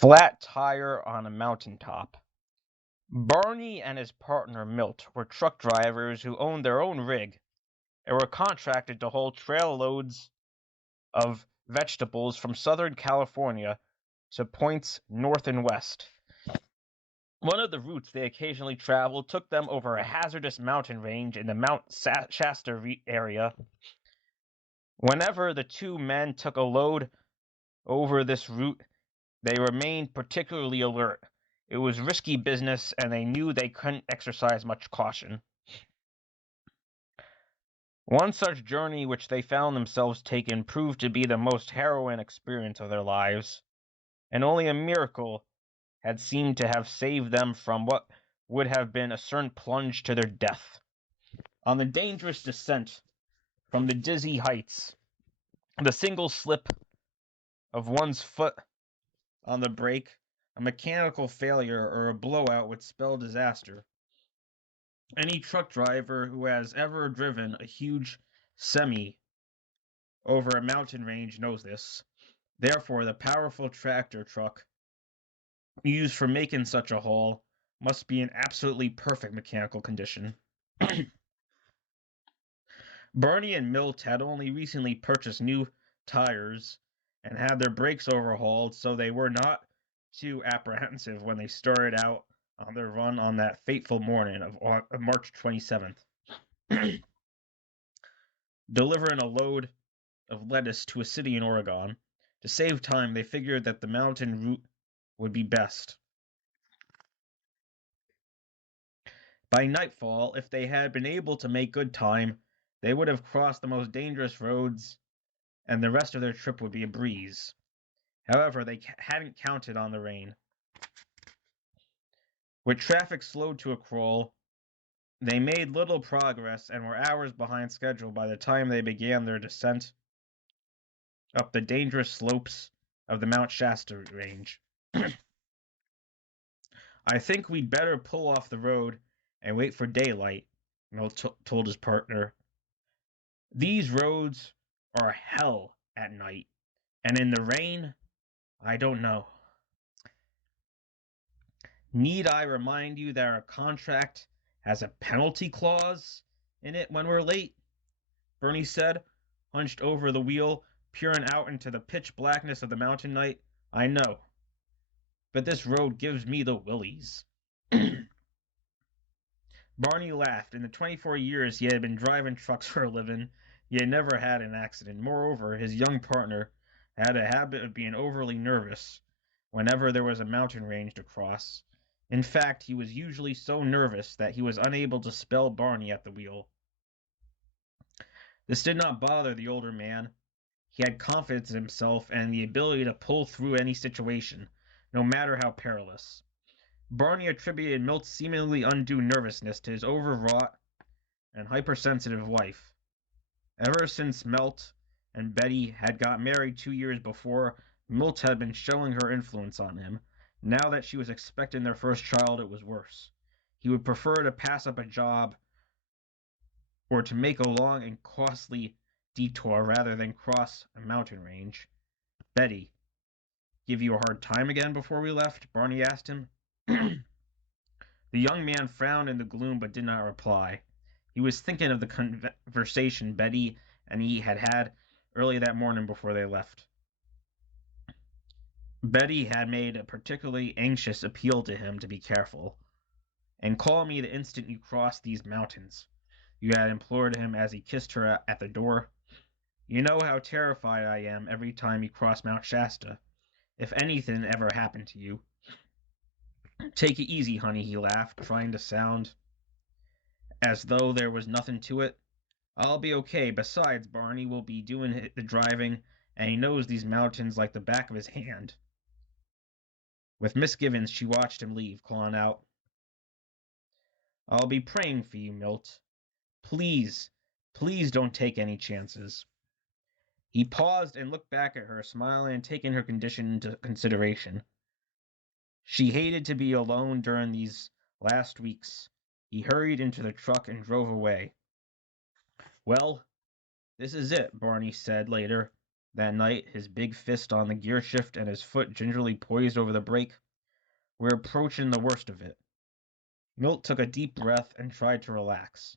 Flat tire on a mountaintop. Barney and his partner Milt were truck drivers who owned their own rig and were contracted to haul trail loads of vegetables from Southern California to points north and west. One of the routes they occasionally traveled took them over a hazardous mountain range in the Mount Shasta area. Whenever the two men took a load over this route, they remained particularly alert. It was risky business, and they knew they couldn't exercise much caution. One such journey which they found themselves taking proved to be the most harrowing experience of their lives, and only a miracle had seemed to have saved them from what would have been a certain plunge to their death. On the dangerous descent from the dizzy heights, the single slip of one's foot on the brake, a mechanical failure, or a blowout would spell disaster. Any truck driver who has ever driven a huge semi over a mountain range knows this. Therefore, the powerful tractor truck used for making such a haul must be in absolutely perfect mechanical condition. Barney and Milt had only recently purchased new tires and had their brakes overhauled, so they were not too apprehensive when they started out on their run on that fateful morning of March 27th. Delivering a load of lettuce to a city in Oregon. To save time, they figured that the mountain route would be best. By nightfall, if they had been able to make good time, they would have crossed the most dangerous roads, and the rest of their trip would be a breeze. However, they hadn't counted on the rain. With traffic slowed to a crawl, they made little progress and were hours behind schedule by the time they began their descent up the dangerous slopes of the Mount Shasta range. I think we'd better pull off the road and wait for daylight, Milt told his partner. These roads are hell at night, and in the rain, I don't know. Need I remind you that our contract has a penalty clause in it when we're late? Bernie said, hunched over the wheel, peering out into the pitch blackness of the mountain night. I know, but this road gives me the willies. Barney laughed. In the 24 years he had been driving trucks for a living, he had never had an accident. Moreover, his young partner had a habit of being overly nervous whenever there was a mountain range to cross. In fact, he was usually so nervous that he was unable to spell Barney at the wheel. This did not bother the older man. He had confidence in himself and the ability to pull through any situation, no matter how perilous. Barney attributed Milt's seemingly undue nervousness to his overwrought and hypersensitive wife. Ever since Milt and Betty had got married 2 years before, Milt had been showing her influence on him. Now that she was expecting their first child, it was worse. He would prefer to pass up a job or to make a long and costly detour rather than cross a mountain range. Betty, give you a hard time again before we left? Barney asked him. The young man frowned in the gloom but did not reply. He was thinking of the conversation Betty and he had had early that morning before they left. Betty had made a particularly anxious appeal to him to be careful. And call me the instant you cross these mountains, you had implored him as he kissed her at the door. You know how terrified I am every time you cross Mount Shasta. If anything ever happened to you. Take it easy, honey, he laughed, trying to sound as though there was nothing to it. I'll be okay. Besides, Barney will be doing the driving, and he knows these mountains like the back of his hand. With misgivings, she watched him leave, calling out, I'll be praying for you, Milt. Please, please don't take any chances. He paused and looked back at her, smiling and taking her condition into consideration. She hated to be alone during these last weeks. He hurried into the truck and drove away. Well, this is it, Barney said later. That night, his big fist on the gear shift and his foot gingerly poised over the brake. We're approaching the worst of it. Milt took a deep breath and tried to relax.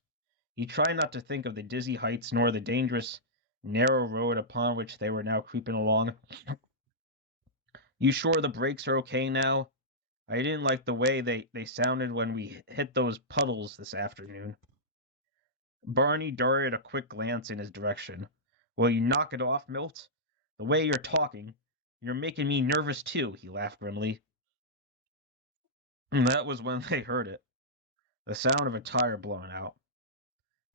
He tried not to think of the dizzy heights nor the dangerous, narrow road upon which they were now creeping along. You sure the brakes are okay now? I didn't like the way they sounded when we hit those puddles this afternoon. Barney darted a quick glance in his direction. Will you knock it off, Milt? The way you're talking, you're making me nervous too, he laughed grimly. And that was when they heard it. The sound of a tire blowing out.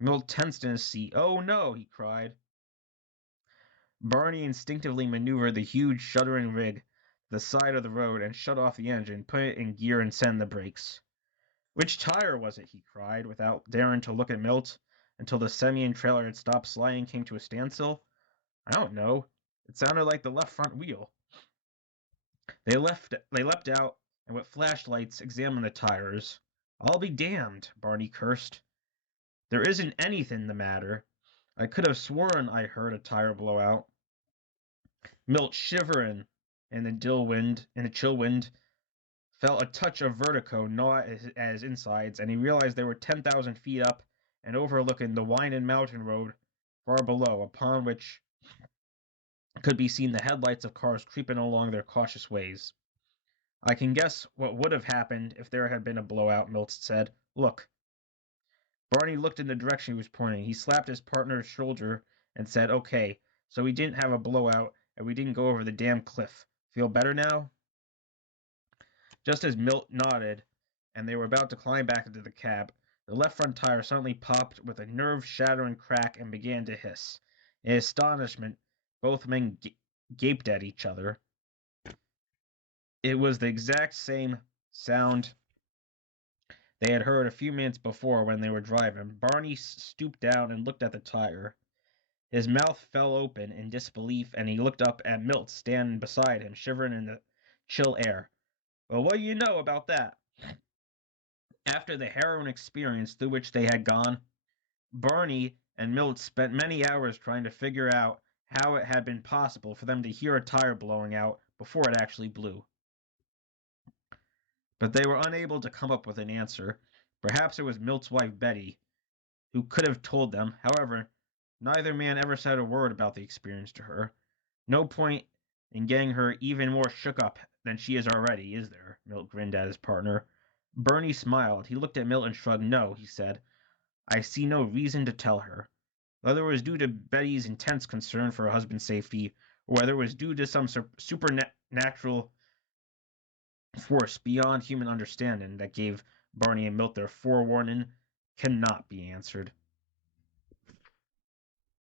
Milt tensed in his seat. Oh no, he cried. Barney instinctively maneuvered the huge shuddering rig to the side of the road and shut off the engine, put it in gear, and send the brakes. Which tire was it? He cried, without daring to look at Milt, until the semi trailer had stopped sliding and came to a standstill. I don't know. It sounded like the left front wheel. They leapt out, and with flashlights examined the tires. I'll be damned, Barney cursed. There isn't anything the matter. I could have sworn I heard a tire blow out. Milt, shivering in the chill wind, felt a touch of vertigo gnaw at his insides, and he realized they were 10,000 feet up and overlooking the winding mountain road far below, upon which could be seen the headlights of cars creeping along their cautious ways. I can guess what would have happened if there had been a blowout, Milt said. Look. Barney looked in the direction he was pointing. He slapped his partner's shoulder and said, Okay, so we didn't have a blowout, and we didn't go over the damn cliff. Feel better now? Just as Milt nodded, and they were about to climb back into the cab, the left front tire suddenly popped with a nerve-shattering crack and began to hiss. In astonishment, both men gaped at each other. It was the exact same sound they had heard a few minutes before when they were driving. Barney stooped down and looked at the tire. His mouth fell open in disbelief, and he looked up at Milt standing beside him, shivering in the chill air. Well, what do you know about that? After the harrowing experience through which they had gone, Barney and Milt spent many hours trying to figure out how it had been possible for them to hear a tire blowing out before it actually blew. But they were unable to come up with an answer. Perhaps it was Milt's wife, Betty, who could have told them. However, neither man ever said a word about the experience to her. No point in getting her even more shook up than she is already, is there? Milt grinned at his partner. Bernie smiled. He looked at Milt and shrugged. No, he said. I see no reason to tell her. Whether it was due to Betty's intense concern for her husband's safety, or whether it was due to some supernatural force beyond human understanding that gave Barney and Milt their forewarning, cannot be answered.